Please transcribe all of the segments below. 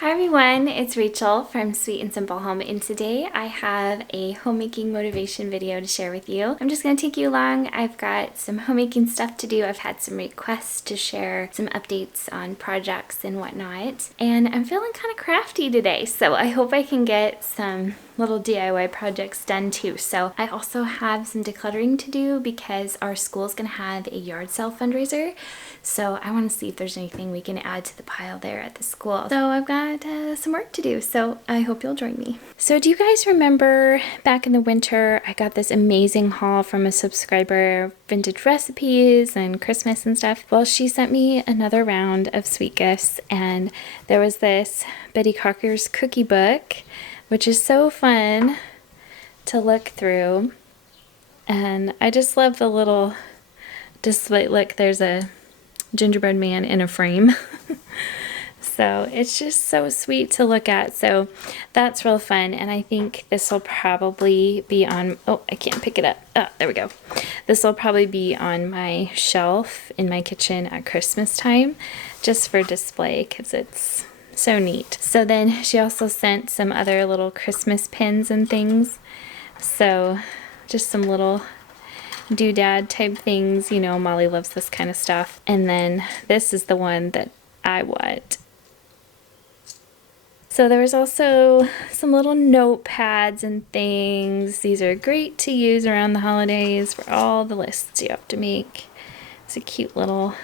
Hi everyone, it's Rachel from Sweet and Simple Home, and today I have a homemaking motivation video to share with you. I'm just going to take you along. I've got some homemaking stuff to do. I've had some requests to share some updates on projects and whatnot, and I'm feeling kind of crafty today, so I hope I can get some little DIY projects done too. So I also have some decluttering to do because our school is going to have a yard sale fundraiser. So I want to see if there's anything we can add to the pile there at the school. So I've got some work to do. So I hope you'll join me. So do you guys remember back in the winter, I got this amazing haul from a subscriber, vintage recipes and Christmas and stuff. Well, she sent me another round of sweet gifts, and there was this Betty Crocker's cookie book, which is so fun to look through. And I just love the little display. Look, there's a gingerbread man in a frame. So it's just so sweet to look at. So that's real fun. And I think this will probably be on, oh, I can't pick it up. Oh, there we go. This will probably be on my shelf in my kitchen at Christmas time, just for display, because it's so neat. So then she also sent some other little Christmas pins and things. So just some little doodad type things. You know, Molly loves this kind of stuff. And then this is the one that I want. So there was also some little notepads and things. These are great to use around the holidays for all the lists you have to make. It's a cute little,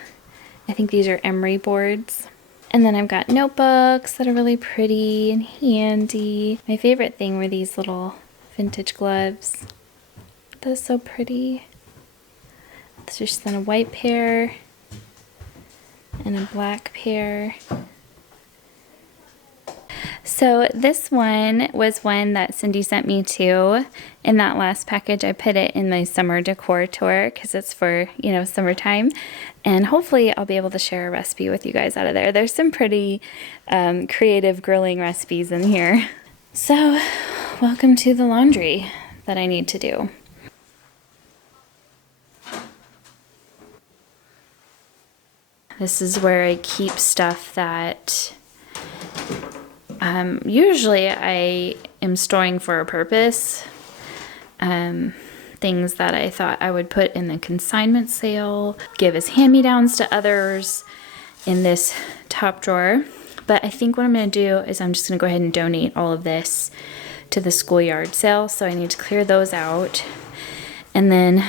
I think these are emery boards. And then I've got notebooks that are really pretty and handy. My favorite thing were these little vintage gloves. They're so pretty. There's just then a white pair and a black pair. So this one was one that Cindy sent me too. In that last package, I put it in my summer decor tour because it's for, you know, summertime. And hopefully I'll be able to share a recipe with you guys out of there. There's some pretty creative grilling recipes in here. So welcome to the laundry that I need to do. This is where I keep stuff that usually I am storing for a purpose. Things that I thought I would put in the consignment sale, give as hand-me-downs to others in this top drawer. But I think what I'm going to do is I'm just going to go ahead and donate all of this to the schoolyard sale. So I need to clear those out. And then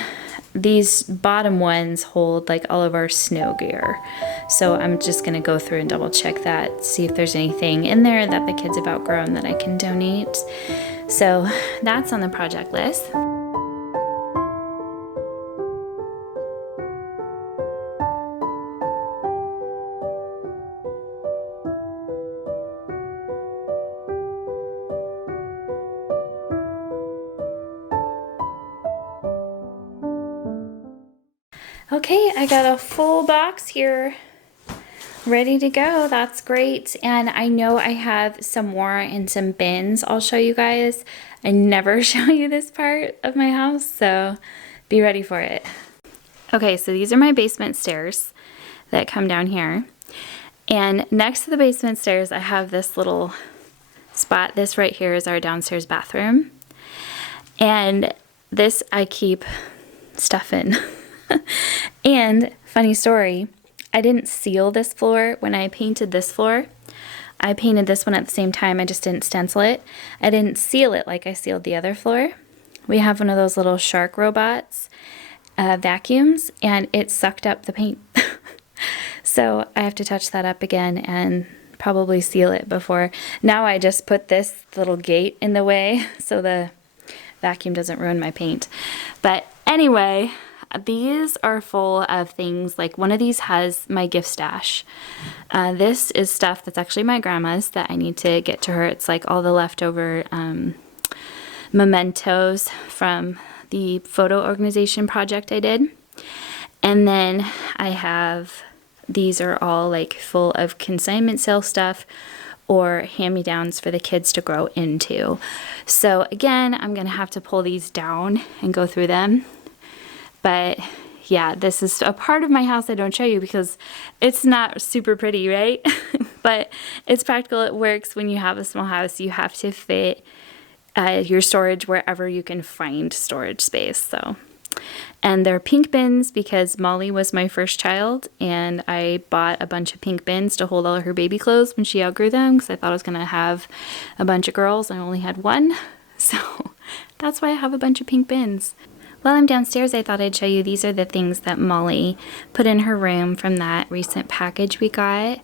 these bottom ones hold like all of our snow gear. So I'm just going to go through and double check that, see if there's anything in there that the kids have outgrown that I can donate. So that's on the project list. Okay, I got a full box here ready to go. That's great. And I know I have some more in some bins I'll show you guys. I never show you this part of my house, so be ready for it. Okay, so these are my basement stairs that come down here. And next to the basement stairs, I have this little spot. This right here is our downstairs bathroom. And this I keep stuff in. And funny story, I didn't seal this floor when I painted this floor. I painted this one at the same time, I just didn't stencil it. I didn't seal it like I sealed the other floor. We have one of those little shark robots vacuums, and it sucked up the paint. So I have to touch that up again and probably seal it before. Now I just put this little gate in the way so the vacuum doesn't ruin my paint. But anyway, these are full of things. Like one of these has my gift stash. This is stuff that's actually my grandma's that I need to get to her. It's like all the leftover mementos from the photo organization project I did. And then I have, these are all like full of consignment sale stuff or hand-me-downs for the kids to grow into. So again, I'm gonna have to pull these down and go through them. But yeah, this is a part of my house I don't show you because it's not super pretty, right? But it's practical. It works when you have a small house. You have to fit your storage wherever you can find storage space. So, and they're pink bins because Molly was my first child, and I bought a bunch of pink bins to hold all her baby clothes when she outgrew them because I thought I was going to have a bunch of girls. I only had one, so that's why I have a bunch of pink bins. While I'm downstairs, I thought I'd show you, these are the things that Molly put in her room from that recent package we got.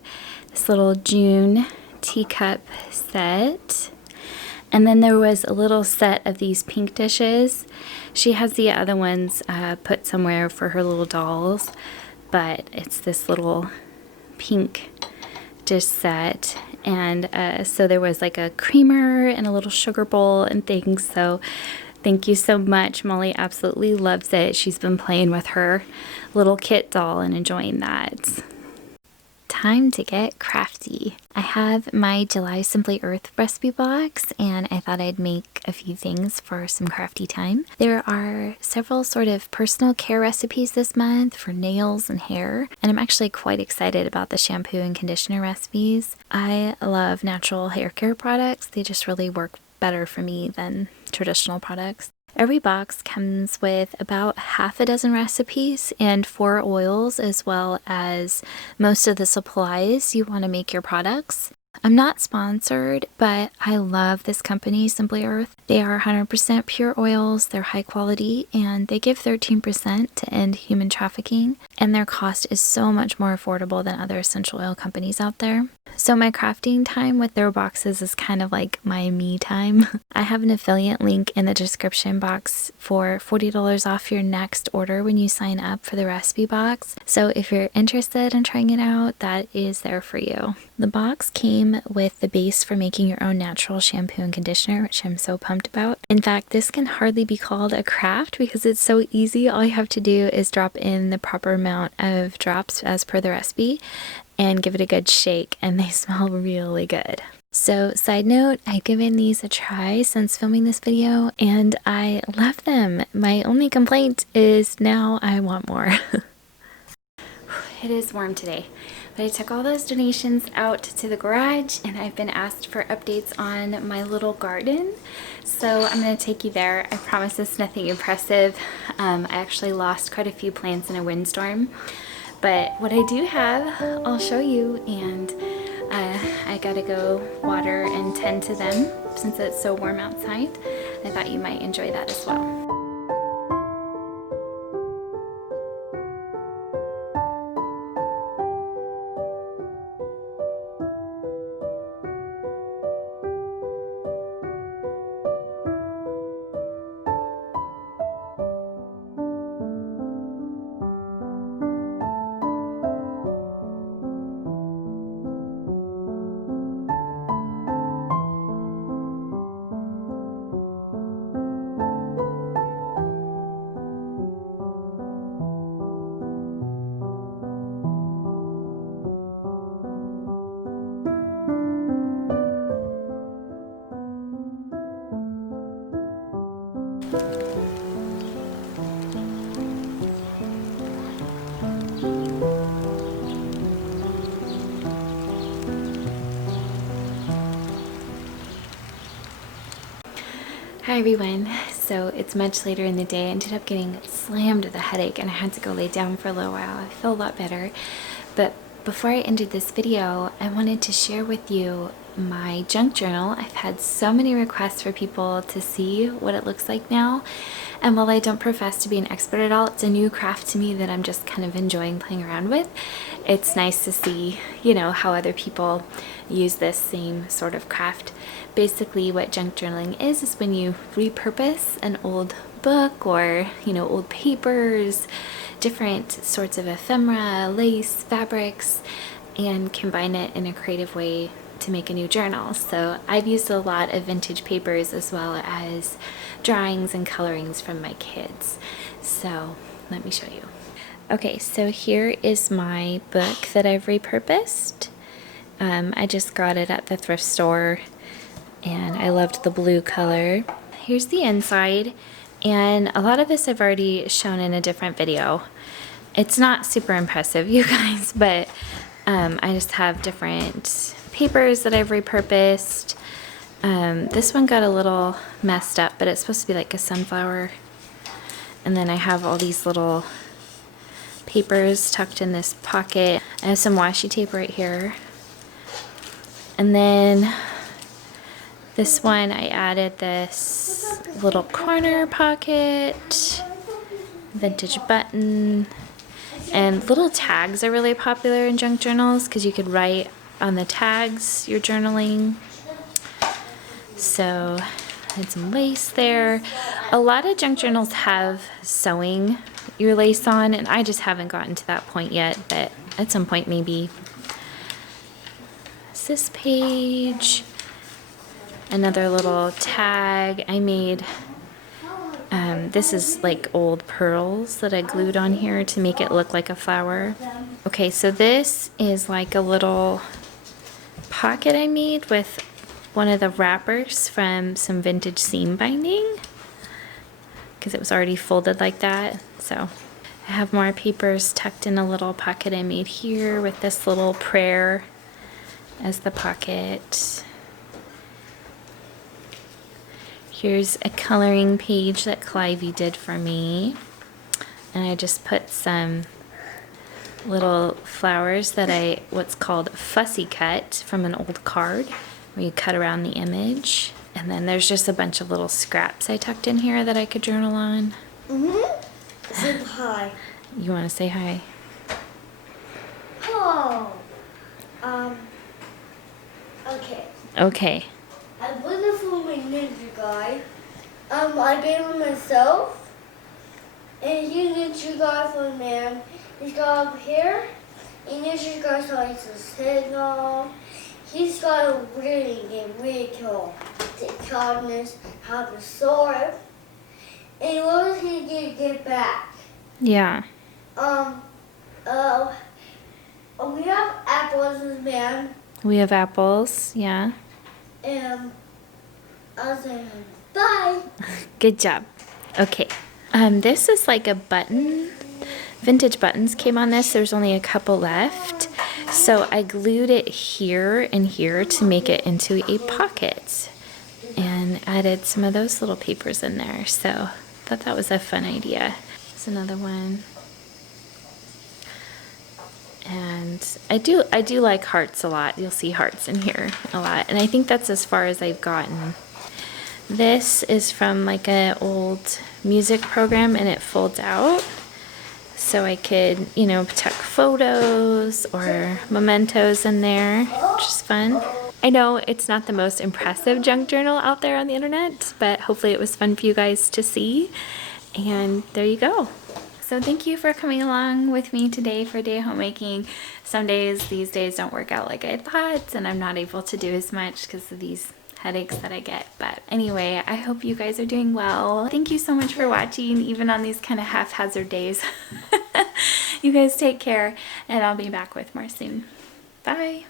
This little June teacup set. And then there was a little set of these pink dishes. She has the other ones put somewhere for her little dolls, but it's this little pink dish set. And so there was like a creamer and a little sugar bowl and things. So thank you so much. Molly absolutely loves it. She's been playing with her little kit doll and enjoying that. Time to get crafty. I have my July Simply Earth recipe box, and I thought I'd make a few things for some crafty time. There are several sort of personal care recipes this month for nails and hair, and I'm actually quite excited about the shampoo and conditioner recipes. I love natural hair care products. They just really work better for me than traditional products. Every box comes with about half a dozen recipes and 4 oils, as well as most of the supplies you want to make your products. I'm not sponsored, but I love this company, Simply Earth. They are 100% pure oils, they're high quality, and they give 13% to end human trafficking, and their cost is so much more affordable than other essential oil companies out there. So my crafting time with their boxes is kind of like my me time. I have an affiliate link in the description box for $40 off your next order when you sign up for the recipe box. So if you're interested in trying it out, that is there for you. The box came with the base for making your own natural shampoo and conditioner, which I'm so pumped about. In fact, this can hardly be called a craft because it's so easy. All you have to do is drop in the proper amount of drops as per the recipe and give it a good shake, and they smell really good. So side note, I've given these a try since filming this video and I love them. My only complaint is now I want more. It is warm today, but I took all those donations out to the garage and I've been asked for updates on my little garden. So I'm going to take you there. I promise it's nothing impressive. I actually lost quite a few plants in a windstorm. But what I do have, I'll show you, and I gotta go water and tend to them since it's so warm outside. I thought you might enjoy that as well. Hi everyone. So it's much later in the day. I ended up getting slammed with a headache and I had to go lay down for a little while. I feel a lot better. But before I ended this video, I wanted to share with you my junk journal. I've had so many requests for people to see what it looks like now. And while I don't profess to be an expert at all, it's a new craft to me that I'm just kind of enjoying playing around with. It's nice to see, you know, how other people use this same sort of craft. Basically what junk journaling is when you repurpose an old book or, you know, old papers, different sorts of ephemera, lace, fabrics, and combine it in a creative way to make a new journal. So I've used a lot of vintage papers as well as drawings and colorings from my kids. So let me show you. Okay, so here is my book that I've repurposed. I just got it at the thrift store and I loved the blue color. Here's the inside. And a lot of this I've already shown in a different video. It's not super impressive, you guys, but I just have different papers that I've repurposed. This one got a little messed up, but it's supposed to be like a sunflower. And then I have all these little papers tucked in this pocket. I have some washi tape right here. And then this one I added this little corner pocket, vintage button, and little tags are really popular in junk journals because you could write on the tags you're journaling. So I had some lace there. A lot of junk journals have sewing your lace on, and I just haven't gotten to that point yet, but at some point maybe. This page, another little tag I made. This is like old pearls that I glued on here to make it look like a flower. Okay, so this is like a little pocket I made with one of the wrappers from some vintage seam binding because it was already folded like that. So I have more papers tucked in a little pocket I made here with this little prayer as the pocket. Here's a coloring page that Clivey did for me, and I just put some little flowers that what's called fussy cut from an old card where you cut around the image. And then there's just a bunch of little scraps I tucked in here that I could journal on. Say hi. You want to say hi? Oh. Okay. Okay. I wasn't for my ninja guy. I made him myself. And he's ninja guy for a man. He's got up here. And ninja guy starts to signal. He's got a really cool calmness, how to soar. And what was he gonna get back? Yeah. We have apples as man. We have apples, yeah. And I was saying bye. Good job. Okay. This is like a button. Vintage buttons came on this. There's only a couple left. So I glued it here and here to make it into a pocket and added some of those little papers in there. So I thought that was a fun idea. There's another one. And I do like hearts a lot. You'll see hearts in here a lot. And I think that's as far as I've gotten. This is from like an old music program, and it folds out. So I could, you know, tuck photos or mementos in there, which is fun. I know it's not the most impressive junk journal out there on the internet, but hopefully it was fun for you guys to see. And there you go. So thank you for coming along with me today for Day of Homemaking. Some days, these days don't work out like I thought, and I'm not able to do as much because of these headaches that I get. But anyway, I hope you guys are doing well. Thank you so much for watching, even on these kind of haphazard days. You guys take care, and I'll be back with more soon. Bye.